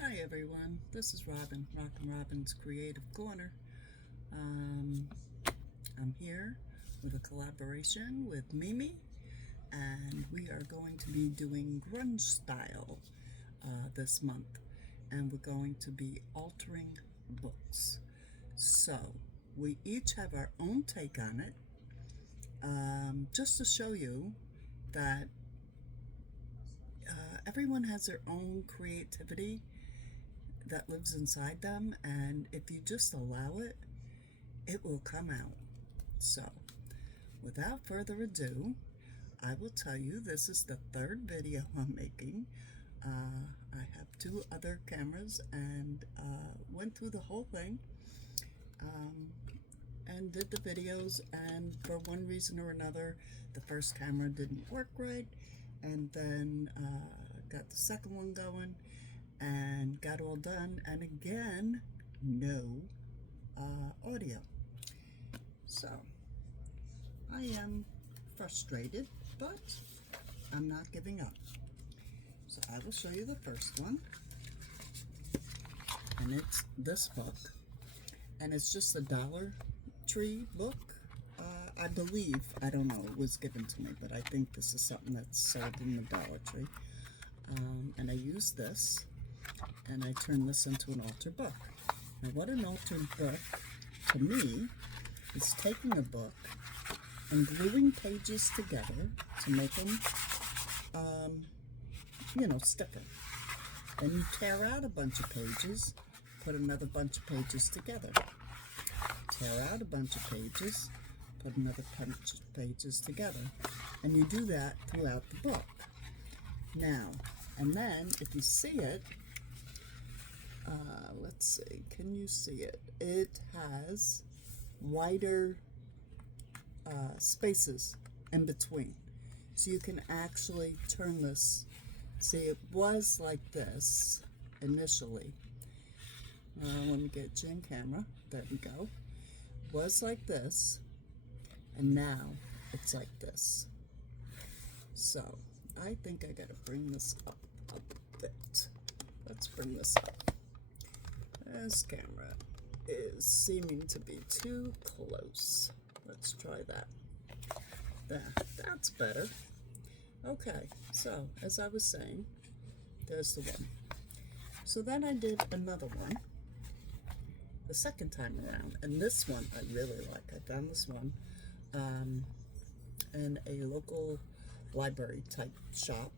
Hi everyone, this is Robin, Rockin' Robin's Creative Corner. Um, I'm here with a collaboration with Mimi, and we are going to be doing grunge style this month, and we're going to be altering books. So, we each have our own take on it, just to show you that everyone has their own creativity that lives inside them, and if you just allow it, it will come out. So, without further ado, I will tell you this is the third video I'm making. I have two other cameras and went through the whole thing and did the videos, and for one reason or another, the first camera didn't work right, and then got the second one going and got all done, and again, no audio. So I am frustrated, but I'm not giving up. So I will show you the first one, and it's this book, and it's just a Dollar Tree book. I believe, I don't know, it was given to me, but I think this is something that's sold in the Dollar Tree. And I use this, and I turn this into an altered book. Now, what an altered book to me is taking a book and gluing pages together to make them, stiffer. Then you tear out a bunch of pages, put another bunch of pages together. Tear out a bunch of pages, put another bunch of pages together. And you do that throughout the book. Now, and then if you see it, let's see, can you see it? It has wider spaces in between. So you can actually turn this. See, it was like this initially. Let me get you in camera. There we go. It was like this, and now it's like this. So I think I gotta bring this up a bit. Let's bring this up. This camera is seeming to be too close. Let's try that. That's better. Okay, so as I was saying, there's the one. So then I did another one the second time around, and this one I really like. I found this one in a local library type shop.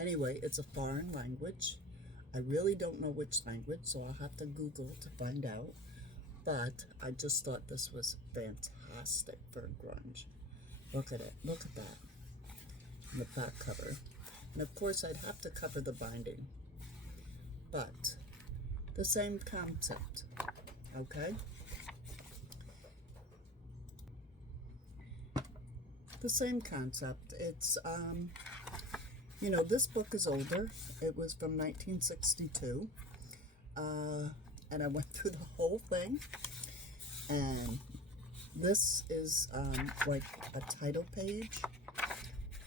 Anyway, it's a foreign language. I really don't know which language, so I'll have to Google to find out. But I just thought this was fantastic for grunge. Look at it. Look at that. And the back cover. And of course, I'd have to cover the binding. But the same concept. Okay? The same concept. It's, this book is older. It was from 1962. And I went through the whole thing. And this is like a title page.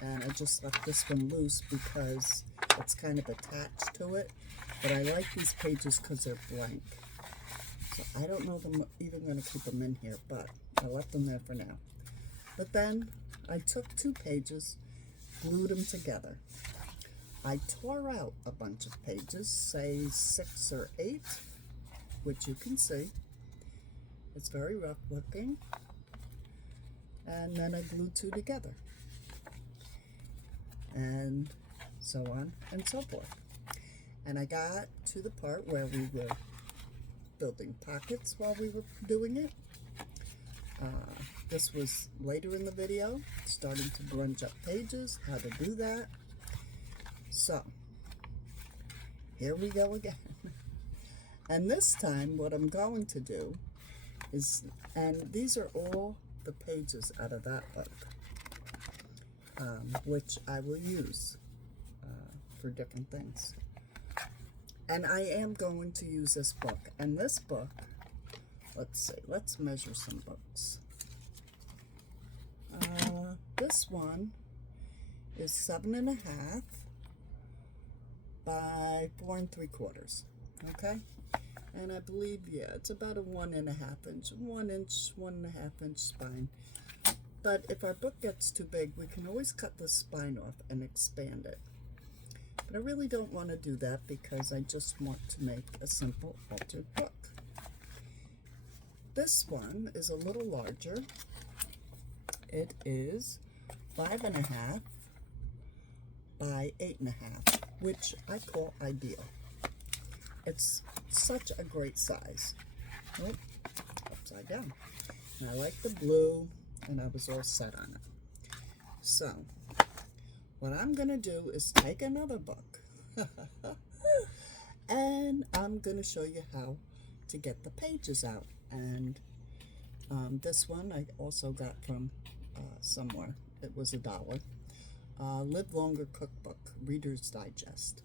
And I just left this one loose because it's kind of attached to it. But I like these pages because they're blank. So I don't know if I'm even going to keep them in here, but I left them there for now. But then I took two pages, glued them together. I tore out a bunch of pages, say 6 or 8, which you can see. It's very rough looking. And then I glued two together. And so on and so forth. And I got to the part where we were building pockets while we were doing it. This was later in the video, starting to grunge up pages, how to do that. So, here we go again. And this time, what I'm going to do is, and these are all the pages out of that book, which I will use for different things. And I am going to use this book. And this book, let's see, let's measure some books. This one is 7.5 by by 4 3/4. Okay, and I believe, yeah, it's about a 1.5 inch, 1.5 inch spine. But if our book gets too big, we can always cut the spine off and expand it. But I really don't want to do that because I just want to make a simple altered book. This one is a little larger. It is 5.5 by 8.5, which I call ideal. It's such a great size. Oh, upside down. And I like the blue, and I was all set on it. So, what I'm going to do is take another book, and I'm going to show you how to get the pages out. And this one I also got from somewhere. It was $1. Live Longer Cookbook, Reader's Digest.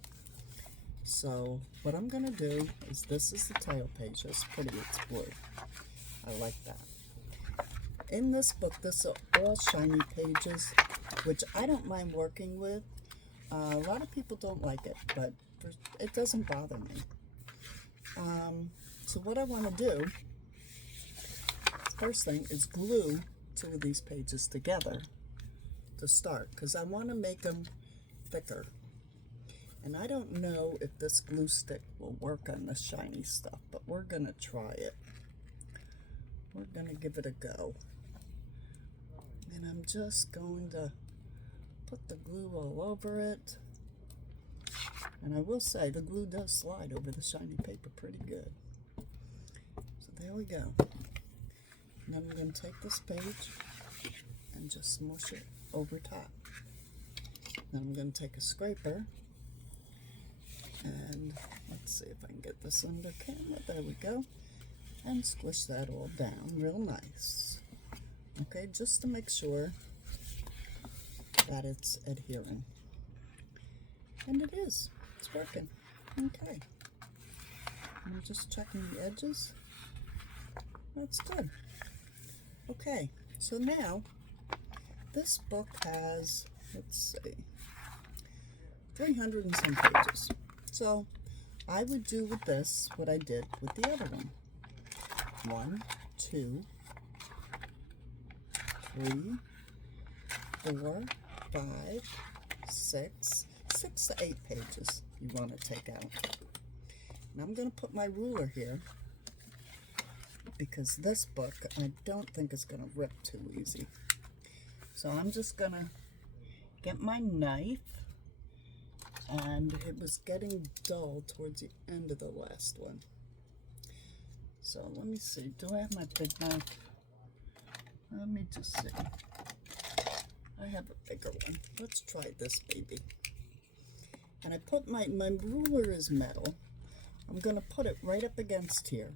So what I'm going to do is, this is the tail page. It's pretty, it's blue. I like that. In this book, this are all shiny pages, which I don't mind working with. A lot of people don't like it, but it doesn't bother me. So what I want to do, first thing, is glue 2 of these pages together to start, because I want to make them thicker. And I don't know if this glue stick will work on the shiny stuff, but we're going to try it. We're going to give it a go. And I'm just going to put the glue all over it. And I will say, the glue does slide over the shiny paper pretty good. So there we go. And then I'm going to take this page and just smush it over top. Then I'm going to take a scraper, and let's see if I can get this under camera. There we go. And squish that all down real nice. Okay, just to make sure that it's adhering. And it is. It's working. Okay. I'm just checking the edges. That's good. Okay, so now this book has, let's see, 300 and some pages. So I would do with this what I did with the other one. 1, 2, 3, 4, 5, 6, 6 to 8 pages you want to take out. And I'm going to put my ruler here, because this book I don't think is going to rip too easy. So I'm just going to get my knife, and it was getting dull towards the end of the last one. So let me see, do I have my big knife? Let me just see. I have a bigger one. Let's try this baby. And I put my ruler is metal. I'm going to put it right up against here.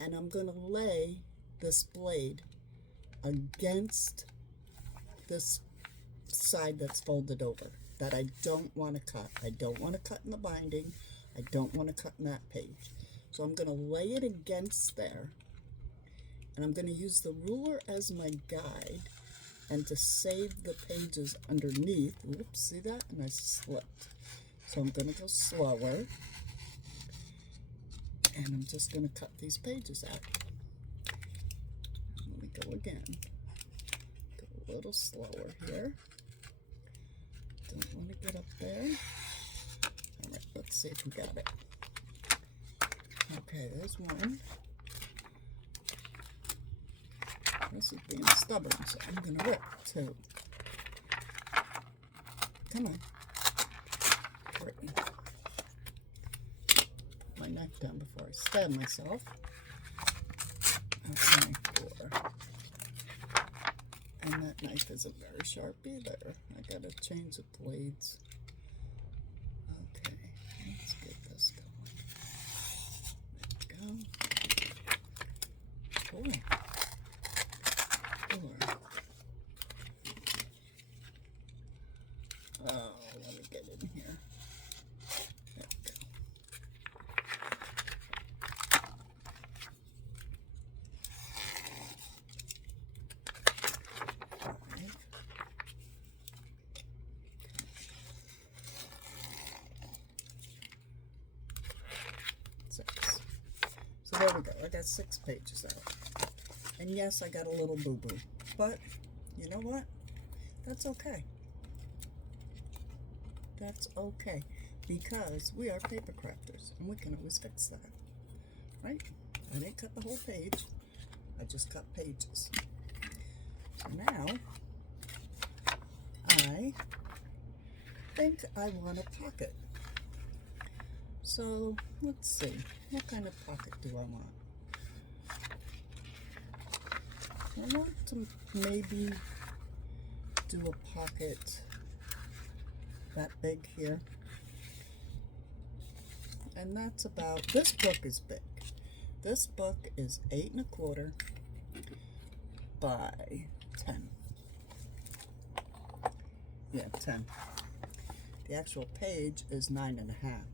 And I'm going to lay this blade against this side that's folded over, that I don't want to cut. I don't want to cut in the binding. I don't want to cut in that page. So I'm going to lay it against there. And I'm going to use the ruler as my guide, and to save the pages underneath. Whoops, see that? And I slipped. So I'm going to go slower. And I'm just going to cut these pages out. Let me go again. Go a little slower here. Don't want to get up there. All right, let's see if we got it. Okay, there's one. This is being stubborn, so I'm going to rip 2. Come on. Great. Put my knife down before I stab myself. Okay, 4. And that knife isn't very sharp either. I got to change the blades. Okay, let's get this going. There we go. 4. Oh, let me get in here. There we go. 5. there we go. I got 6 pages out. And yes, I got a little boo-boo. But, you know what? That's okay. That's okay. Because we are paper crafters. And we can always fix that. Right? I didn't cut the whole page. I just cut pages. So now, I think I want a pocket. So, let's see. What kind of pocket do I want? I want to maybe do a pocket that big here. And that's about, this book is big. This book is 8 1/4 by 10. Yeah, 10. The actual page is 9 1/2.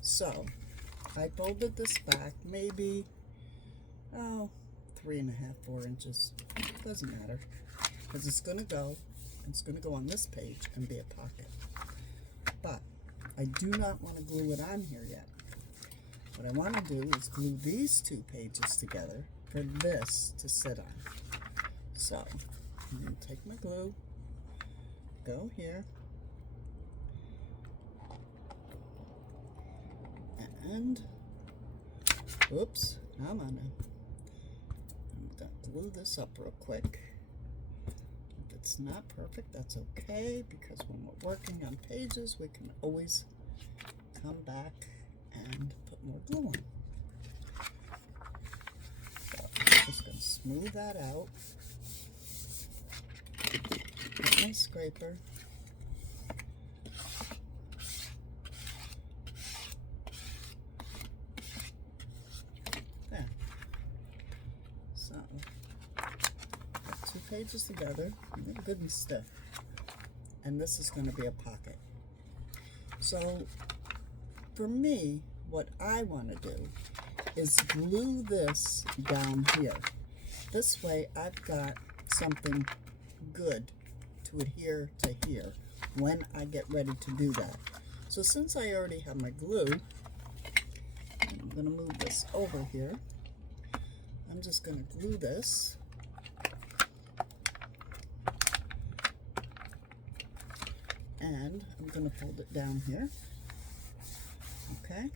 So, I folded this back maybe, 3 1/2, 4 inches. Doesn't matter. Because it's going to go on this page and be a pocket. But, I do not want to glue it on here yet. What I want to do is glue these 2 pages together for this to sit on. So, I'm going to take my glue, go here, and, oops, I'm going to glue this up real quick. If it's not perfect, that's okay, because when we're working on pages, we can always come back and put more glue on. So I'm just going to smooth that out with my scraper. There. So, got 2 pages together, and they're good and stiff. And this is going to be a pocket. So, for me, what I want to do is glue this down here. This way I've got something good to adhere to here when I get ready to do that. So since I already have my glue, I'm going to move this over here. I'm just going to glue this. And I'm going to fold it down here. Okay,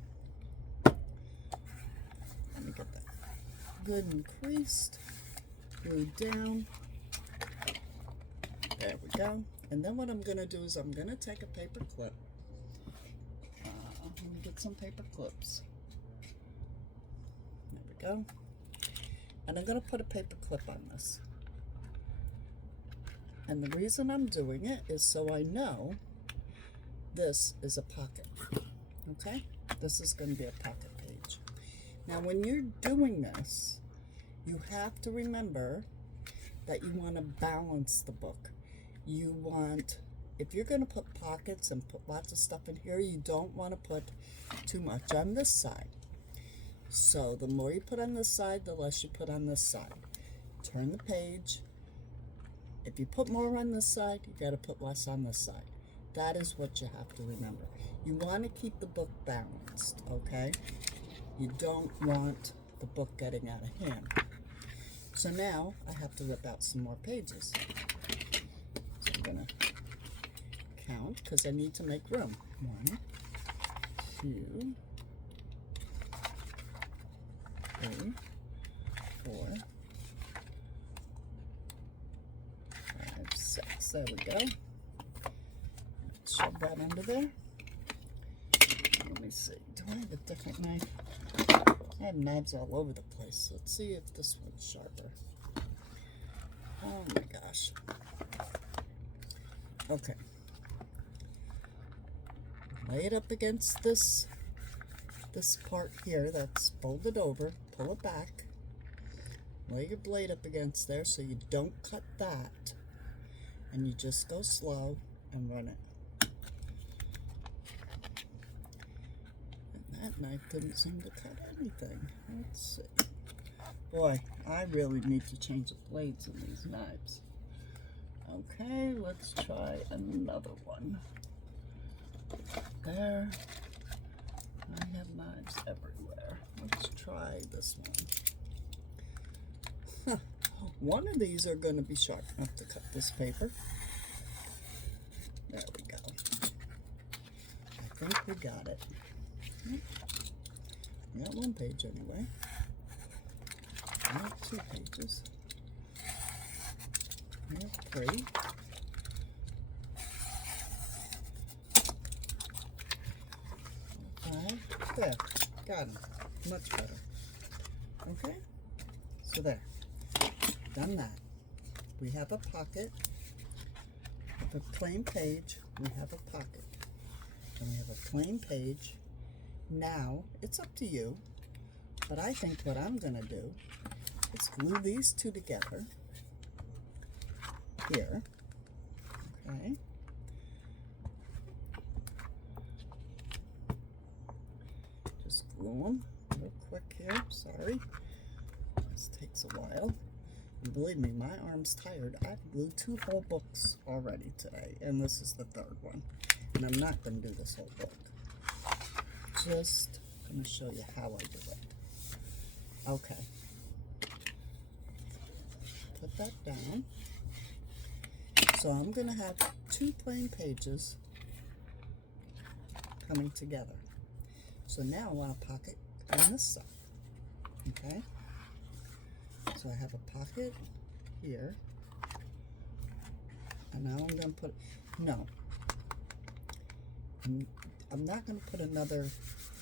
let me get that good and creased, glued down. There we go. And then what I'm going to do is I'm going to take a paper clip. Let me get some paper clips. There we go. And I'm going to put a paper clip on this. And the reason I'm doing it is so I know this is a pocket. Okay, this is going to be a pocket page. Now, when you're doing this, you have to remember that you want to balance the book. You want, if you're going to put pockets and put lots of stuff in here, you don't want to put too much on this side. So, the more you put on this side, the less you put on this side. Turn the page. If you put more on this side, you got to put less on this side. That is what you have to remember. You want to keep the book balanced, okay? You don't want the book getting out of hand. So now I have to rip out some more pages. So I'm going to count because I need to make room. 1, 2, 3, 4, 5, 6. There we go. Shove that under there. Let me see. Do I have a different knife? I have knives all over the place. Let's see if this one's sharper. Oh my gosh. Okay. Lay it up against this part here that's folded over. Pull it back. Lay your blade up against there so you don't cut that. And you just go slow and run it. That knife didn't seem to cut anything. Let's see. Boy, I really need to change the blades in these knives. Okay, let's try another one. There. I have knives everywhere. Let's try try this one. One of these are going to be sharp enough to cut this paper. There we go. I think we got it. We got one page anyway. We got 2 pages. We have 3. There, got him. Much better. Okay, so there. Done that. We have a pocket. With a plain page, we have a pocket. And we have a plain page. Now, it's up to you, but I think what I'm going to do is glue these 2 together. Here. Okay. Just glue them real quick here. Sorry. This takes a while. And believe me, my arm's tired. I've glued 2 whole books already today, and this is the 3rd one. And I'm not going to do this whole book. Just going to show you how I do it. Okay. Put that down. So I'm going to have 2 plain pages coming together. So now I'll pocket on this side. Okay? So I have a pocket here. And now I'm going to put, no. I'm not going to put another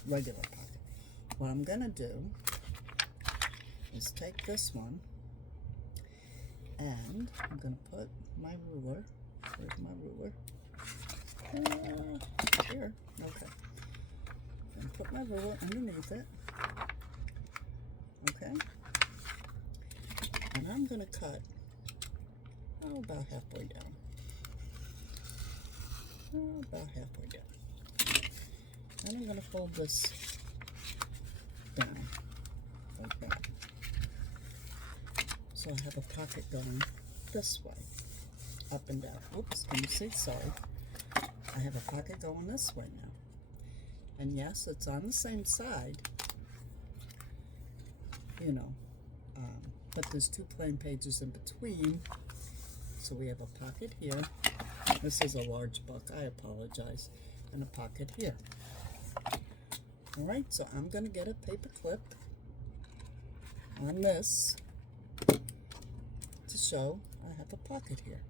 regular pocket. What I'm going to do is take this one and I'm going to put my ruler. Where's my ruler? Here. Okay. And put my ruler underneath it. Okay. And I'm going to cut, about halfway down. About halfway down. And I'm going to fold this down like that. So I have a pocket going this way, up and down. Oops, can you see? Sorry. I have a pocket going this way now. And yes, it's on the same side, you know, but there's 2 plain pages in between. So we have a pocket here. This is a large book, I apologize. And a pocket here. Alright, so I'm going to get a paper clip on this to show I have a pocket here.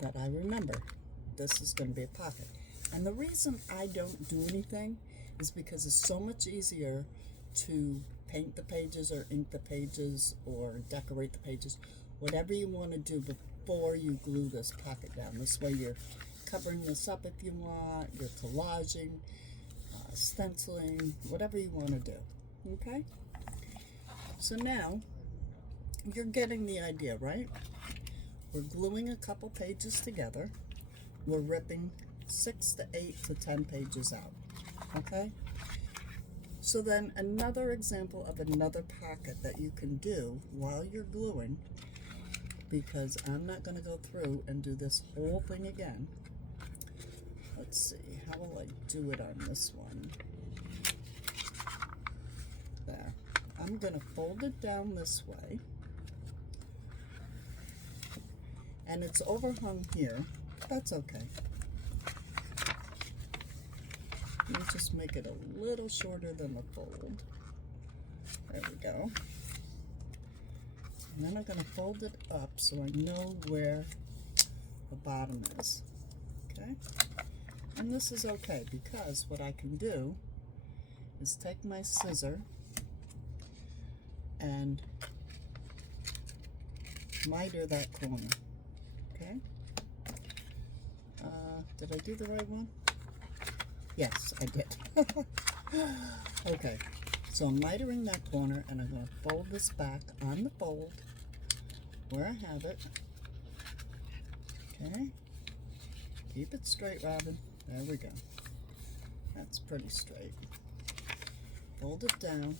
That I remember. This is going to be a pocket. And the reason I don't do anything is because it's so much easier to paint the pages or ink the pages or decorate the pages, whatever you want to do before you glue this pocket down. This way you're covering this up if you want, you're collaging, stenciling, whatever you want to do. Okay? So now, you're getting the idea, right? We're gluing a couple pages together. We're ripping 6 to 8 to 10 pages out. Okay? So then another example of another pocket that you can do while you're gluing, because I'm not going to go through and do this whole thing again. Let's see, how will I do it on this one? There. I'm going to fold it down this way. And it's overhung here. That's okay. Let me just make it a little shorter than the fold. There we go. And then I'm going to fold it up so I know where the bottom is. Okay? And this is okay because what I can do is take my scissor and miter that corner. Okay? Did I do the right one? Yes, I did. Okay, so I'm mitering that corner and I'm going to fold this back on the fold where I have it. Okay, keep it straight, Robin. There we go. That's pretty straight. Fold it down.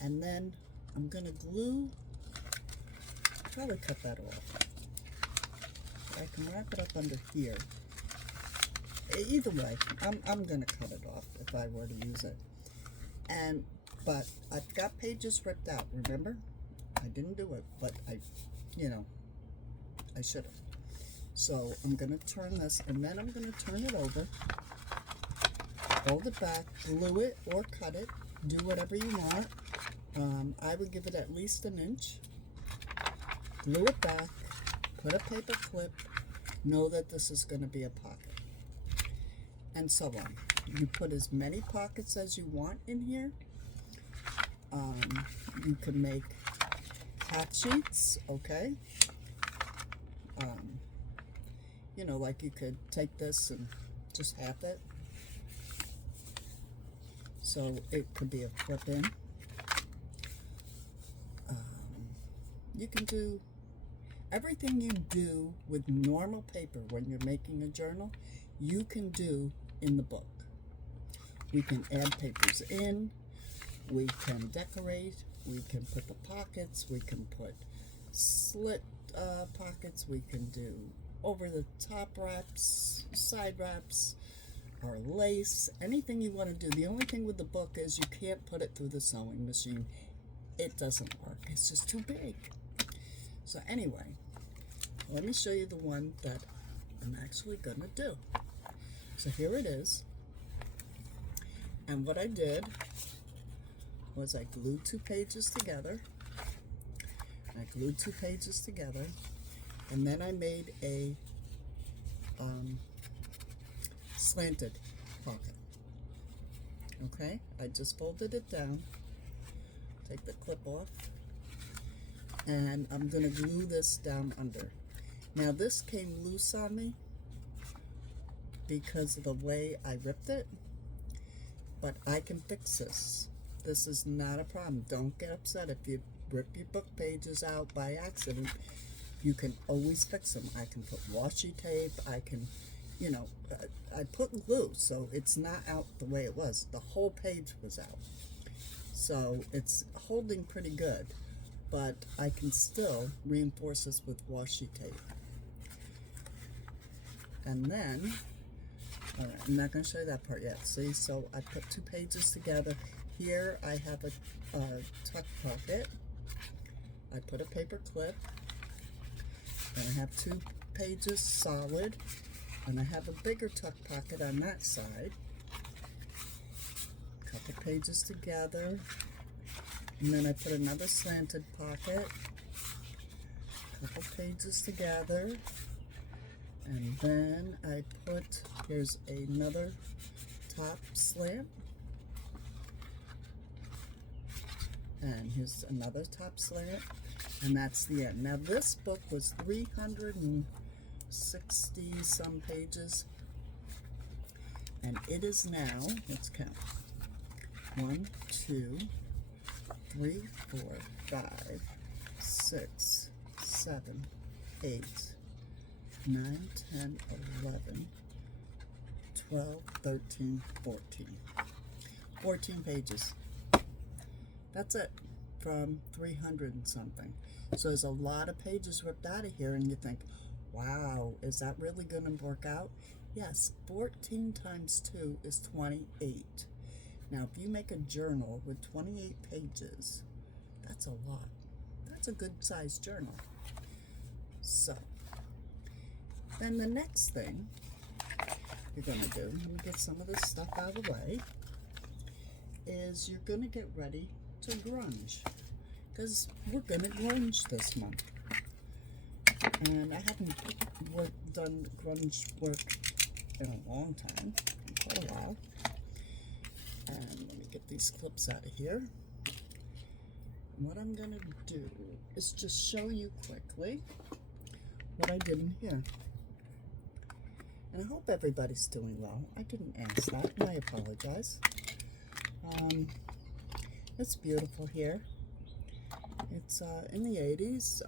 And then I'm going to glue, probably cut that off. I can wrap it up under here. Either way, I'm going to cut it off if I were to use it. But I've got pages ripped out, remember? I didn't do it, but I should have. So I'm going to turn this, and then I'm going to turn it over, fold it back, glue it or cut it, do whatever you want. I would give it at least an inch. Glue it back, put a paper clip, know that this is going to be a pocket, and so on. You put as many pockets as you want in here. You can make half sheets, okay? You know, like you could take this and just half it. So it could be a flip in. You can do everything you do with normal paper when you're making a journal, you can do in the book. We can add papers in, we can decorate, we can put the pockets, we can put slit pockets, we can do over the top wraps, side wraps, or lace, anything you want to do. The only thing with the book is you can't put it through the sewing machine. It doesn't work, it's just too big. So anyway, let me show you the one that I'm actually gonna do. So here it is. And what I did was I glued 2 pages together. And then I made a slanted pocket. Okay, I just folded it down, take the clip off, and I'm gonna glue this down under. Now this came loose on me because of the way I ripped it, but I can fix this. This is not a problem. Don't get upset if you rip your book pages out by accident. You can always fix them. I can put washi tape, I can, you know, I put glue, so it's not out the way it was. The whole page was out. So it's holding pretty good, but I can still reinforce this with washi tape. And then, all right, I'm not going to show you that part yet. See, so I put 2 pages together. Here I have a tuck pocket. I put a paper clip. Then I have 2 pages solid. And I have a bigger tuck pocket on that side. Couple pages together. And then I put another slanted pocket. Couple pages together. And then I put, here's another top slant. And here's another top slant. And that's the end. Now this book was 360 some pages. And it is now, let's count. 1, 2, 3, 4, 5, 6, 7, 8, 9, 10, 11, 12, 13, 14. 14 pages. That's it, from 300 and something. So there's a lot of pages ripped out of here, and you think, wow, is that really going to work out? Yes, 14 times 2 is 28. Now, if you make a journal with 28 pages, that's a lot. That's a good-sized journal. So, then the next thing you're going to do, let me get some of this stuff out of the way, is you're going to get ready to grunge, because we're going to grunge this month. And I haven't done grunge work in a long time, quite a while. And let me get these clips out of here. And what I'm going to do is just show you quickly what I did in here. And I hope everybody's doing well. I didn't ask that, and I apologize. It's beautiful here. It's in the 80s,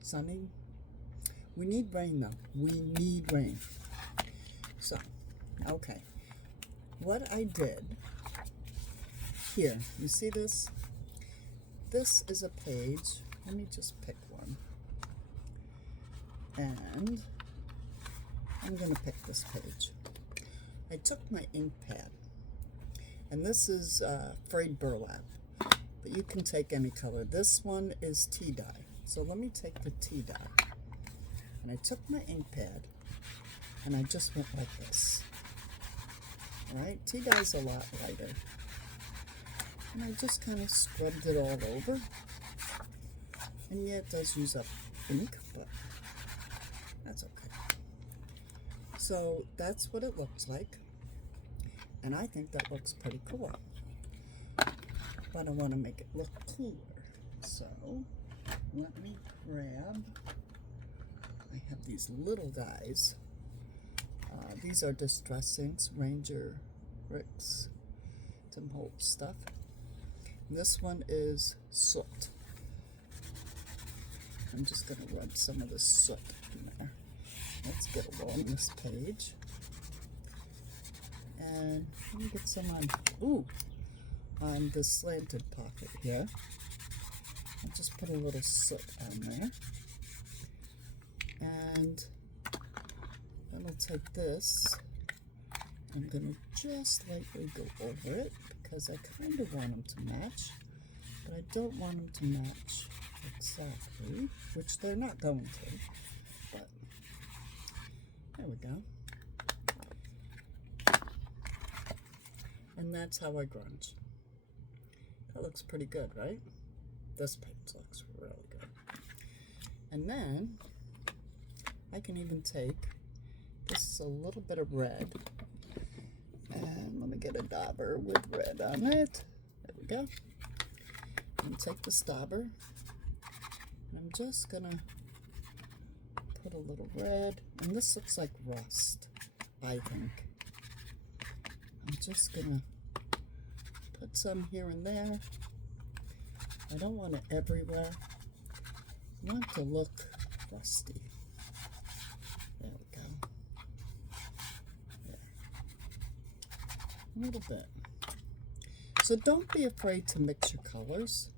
sunny. We need rain though. We need rain. So, okay. What I did here, you see this? This is a page. Let me just pick one. And I'm going to pick this page. I took my ink pad And this is frayed burlap, but you can take any color. This one is tea dye. So let me take the tea dye. And I took my ink pad and I just went like this. All right, tea dye is a lot lighter. And I just kind of scrubbed it all over. And yeah, it does use up ink, but that's okay. So that's what it looks like. And I think that looks pretty cool. But I want to make it look cooler. So let me grab, I have these little guys. These are Distress Inks, Ranger Ricks, Tim Holtz stuff. And this one is Soot. I'm just going to rub some of the soot in there. Let's get along this page. And let me get some on the slanted pocket here. I'll just put a little soot on there. And then I'll take this. I'm going to just lightly go over it because I kind of want them to match, but I don't want them to match exactly, which they're not going to, but there we go. And that's how I grunge. That looks pretty good, right? This page looks really good. And then I can even take, this is a little bit of red, and let me get a dauber with red on it. There we go. And take the dauber, and I'm just gonna put a little red, and this looks like rust, I think. I'm just gonna put some here and there. I don't want it everywhere. I want it to look rusty. There we go. There. A little bit. So don't be afraid to mix your colors.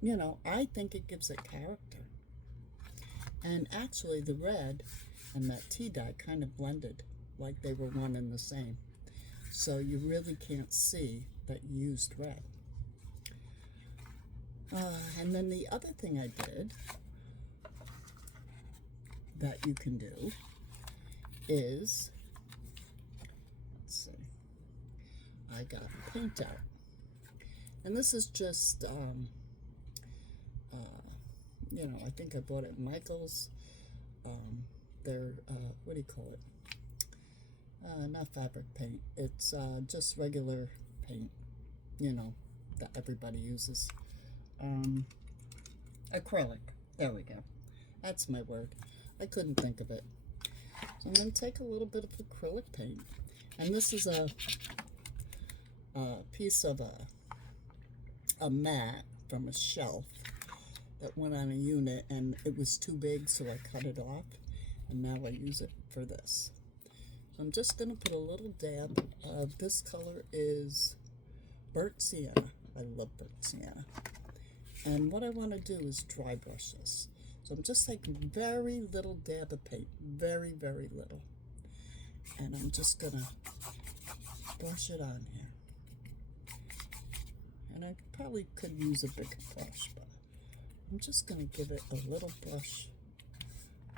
You know, I think it gives it character. And actually the red and that tea dye kind of blended like they were one and the same. So you really can't see that you used red. And then the other thing I did that you can do is, let's see, I got paint out. And this is just, you know, I think I bought it at Michael's. They're, what do you call it? Not fabric paint. It's just regular paint, you know, that everybody uses. Acrylic. There we go. That's my word. I couldn't think of it. So I'm going to take a little bit of acrylic paint. And this is a piece of a mat from a shelf that went on a unit, and it was too big, so I cut it off. And now I use it for this. So I'm just going to put a little dab of, this color is burnt sienna. I love burnt sienna. And what I want to do is dry brush this. So I'm just taking very little dab of paint, very, very little. And I'm just going to brush it on here. And I probably could use a bigger brush, but I'm just going to give it a little brush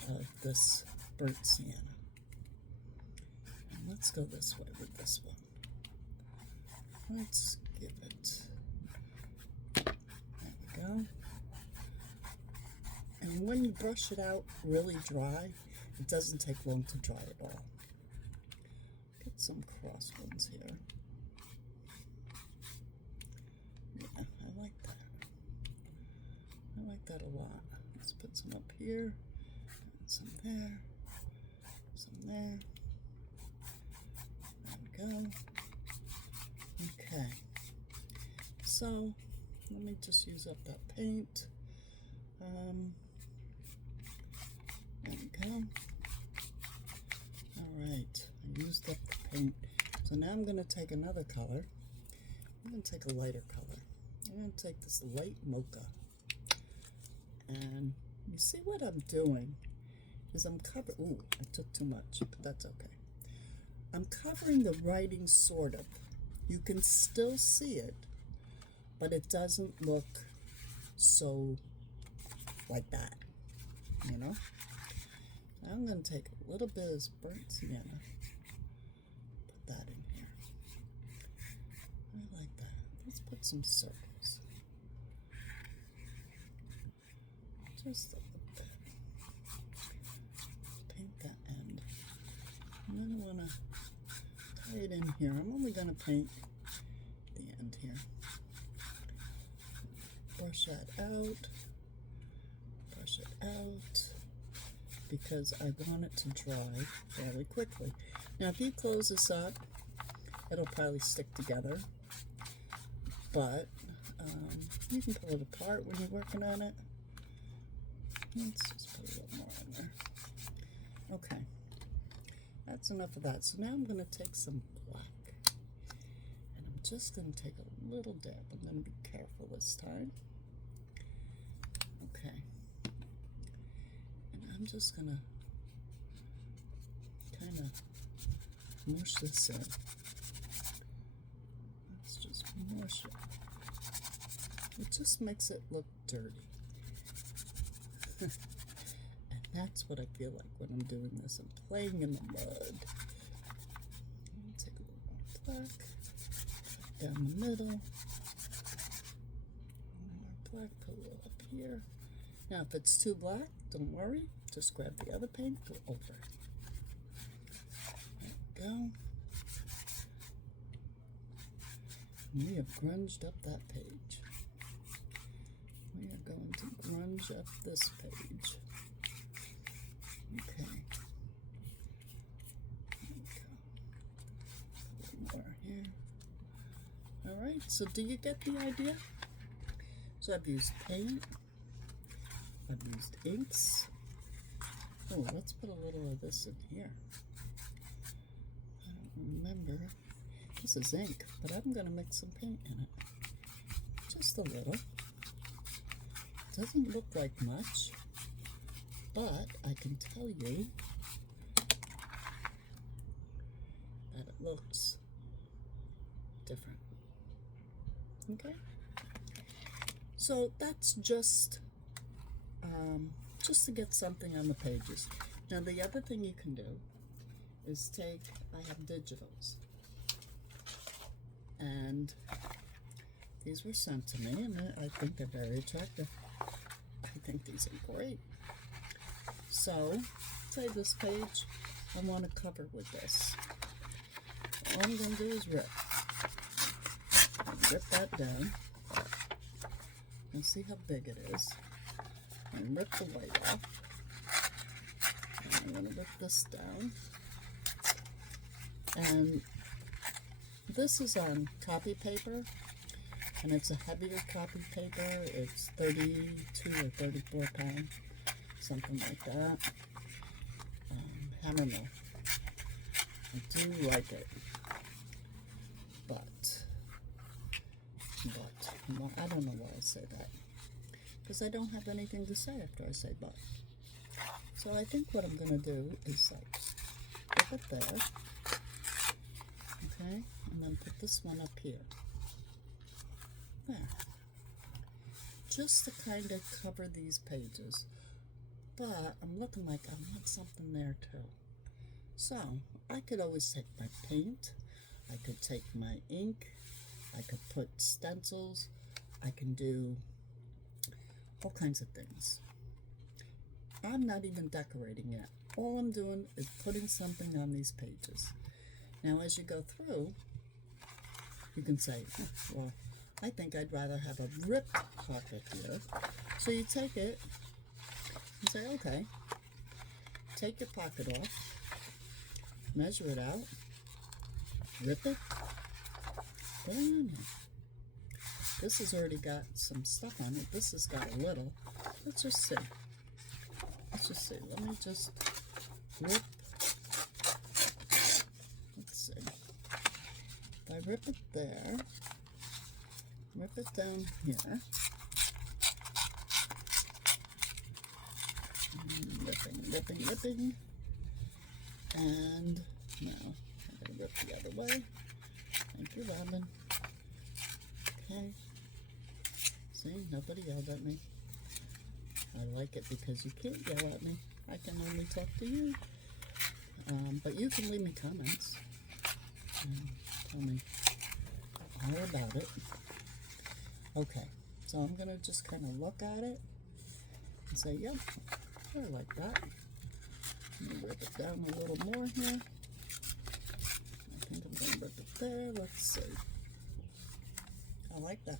of this burnt sienna. And let's go this way with this one. Let's give it, there we go. And when you brush it out really dry, it doesn't take long to dry at all. Get some cross ones here. Yeah, I like that. I like that a lot. Let's put some up here, and some there, some there. There we go. Okay. So, let me just use up that paint. There we go. Alright, I used up the paint. So now I'm going to take another color. I'm going to take a lighter color. I'm going to take this light mocha. And you see what I'm doing is I'm covering, ooh, I took too much, but that's okay. I'm covering the writing sort of. You can still see it, but it doesn't look so like that, you know? I'm going to take a little bit of burnt sienna, put that in here. I like that. Let's put some circles. Just a little bit. Paint that end. And then I want to tie it in here. I'm only going to paint the end here. Brush that out. Brush it out. Because I want it to dry fairly quickly. Now, if you close this up, it'll probably stick together. But you can pull it apart when you're working on it. Let's just put a little more in there. Okay, that's enough of that. So now I'm going to take some black. And I'm just going to take a little dip. I'm going to be careful this time. Okay. And I'm just going to kind of mush this in. Let's just mush it. It just makes it look dirty. And that's what I feel like when I'm doing this. I'm playing in the mud. Take a little more black down the middle. More black, put a little up here. Now, if it's too black, don't worry. Just grab the other paint, go over it. There we go. We have grunged up that page. We are going to grunge up this page. Okay. There we go. A little more here. Alright, so do you get the idea? So I've used paint. I've used inks. Oh, let's put a little of this in here. I don't remember. This is ink, but I'm going to mix some paint in it. Just a little. Doesn't look like much, but I can tell you that it looks different. Okay? So that's just to get something on the pages. Now the other thing you can do is take, I have digitals, and these were sent to me, and I think they're very attractive. I think these are great. So, say this page, I want to cover with this. All I'm going to do is rip. Rip that down. And see how big it is. And rip the white off. And I'm going to rip this down. And this is on copy paper. And it's a heavier copy paper. It's 32 or 34 pounds, something like that. Hammer mill. I do like it, but I don't know why I say that, because I don't have anything to say after I say but. So I think what I'm going to do is like put it there, okay, and then put this one up here. There. Just to kind of cover these pages. But I'm looking like I want something there too. So I could always take my paint. I could take my ink. I could put stencils. I can do all kinds of things. I'm not even decorating yet. All I'm doing is putting something on these pages. Now as you go through, you can say, well, I think I'd rather have a ripped pocket here. So you take it and say, okay, take your pocket off, measure it out, rip it, put it on here. This has already got some stuff on it. This has got a little. Let's just see. Let's just see. Let me just rip. Let's see. If I rip it there, rip it down here. Ripping. And now, I gotta rip the other way. Thank you, Robin. Okay. See, nobody yelled at me. I like it because you can't yell at me. I can only talk to you. But you can leave me comments and tell me all about it. Okay, so I'm going to just kind of look at it and say, yep, I like that. Let me rip it down a little more here. I think I'm going to rip it there. Let's see. I like that.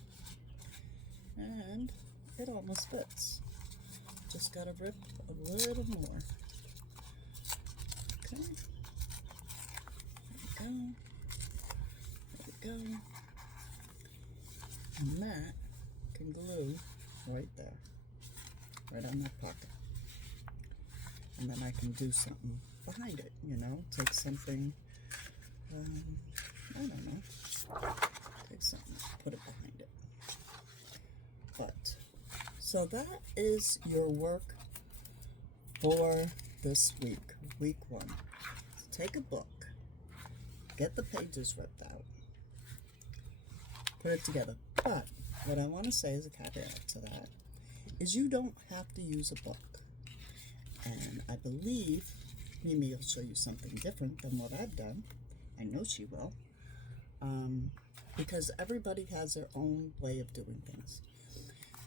And it almost fits. Just got to rip a little more. Okay. There we go. And that can glue right there. Right on that pocket. And then I can do something behind it, you know? Take something, I don't know. Take something, put it behind it. But, so that is your work for this week, week 1. So take a book, get the pages ripped out, put it together. But what I want to say as a caveat to that is you don't have to use a book. And I believe Mimi will show you something different than what I've done. I know she will. Because everybody has their own way of doing things.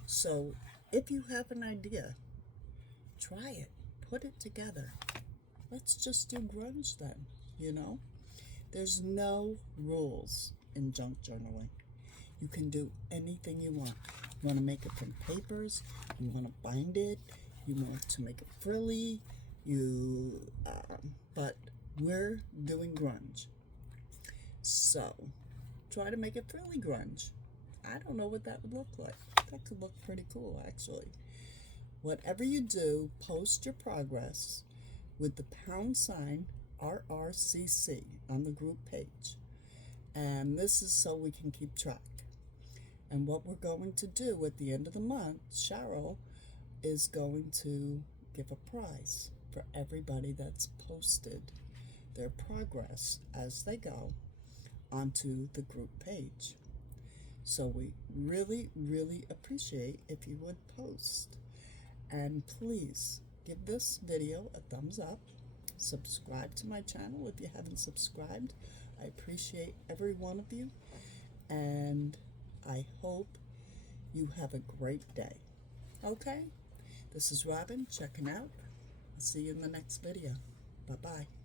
So if you have an idea, try it. Put it together. Let's just do grunge then, you know? There's no rules in junk journaling. You can do anything you want. You want to make it from papers, you want to bind it, you want to make it frilly, but we're doing grunge. So, try to make it frilly grunge. I don't know what that would look like. That could look pretty cool, actually. Whatever you do, post your progress with the # RRCC on the group page. And this is so we can keep track. And what we're going to do at the end of the month, Cheryl is going to give a prize for everybody that's posted their progress as they go onto the group page. So we really, really appreciate if you would post. And please give this video a thumbs up. Subscribe to my channel if you haven't subscribed. I appreciate every one of you. And I hope you have a great day. Okay? This is Robin checking out. I'll see you in the next video. Bye-bye.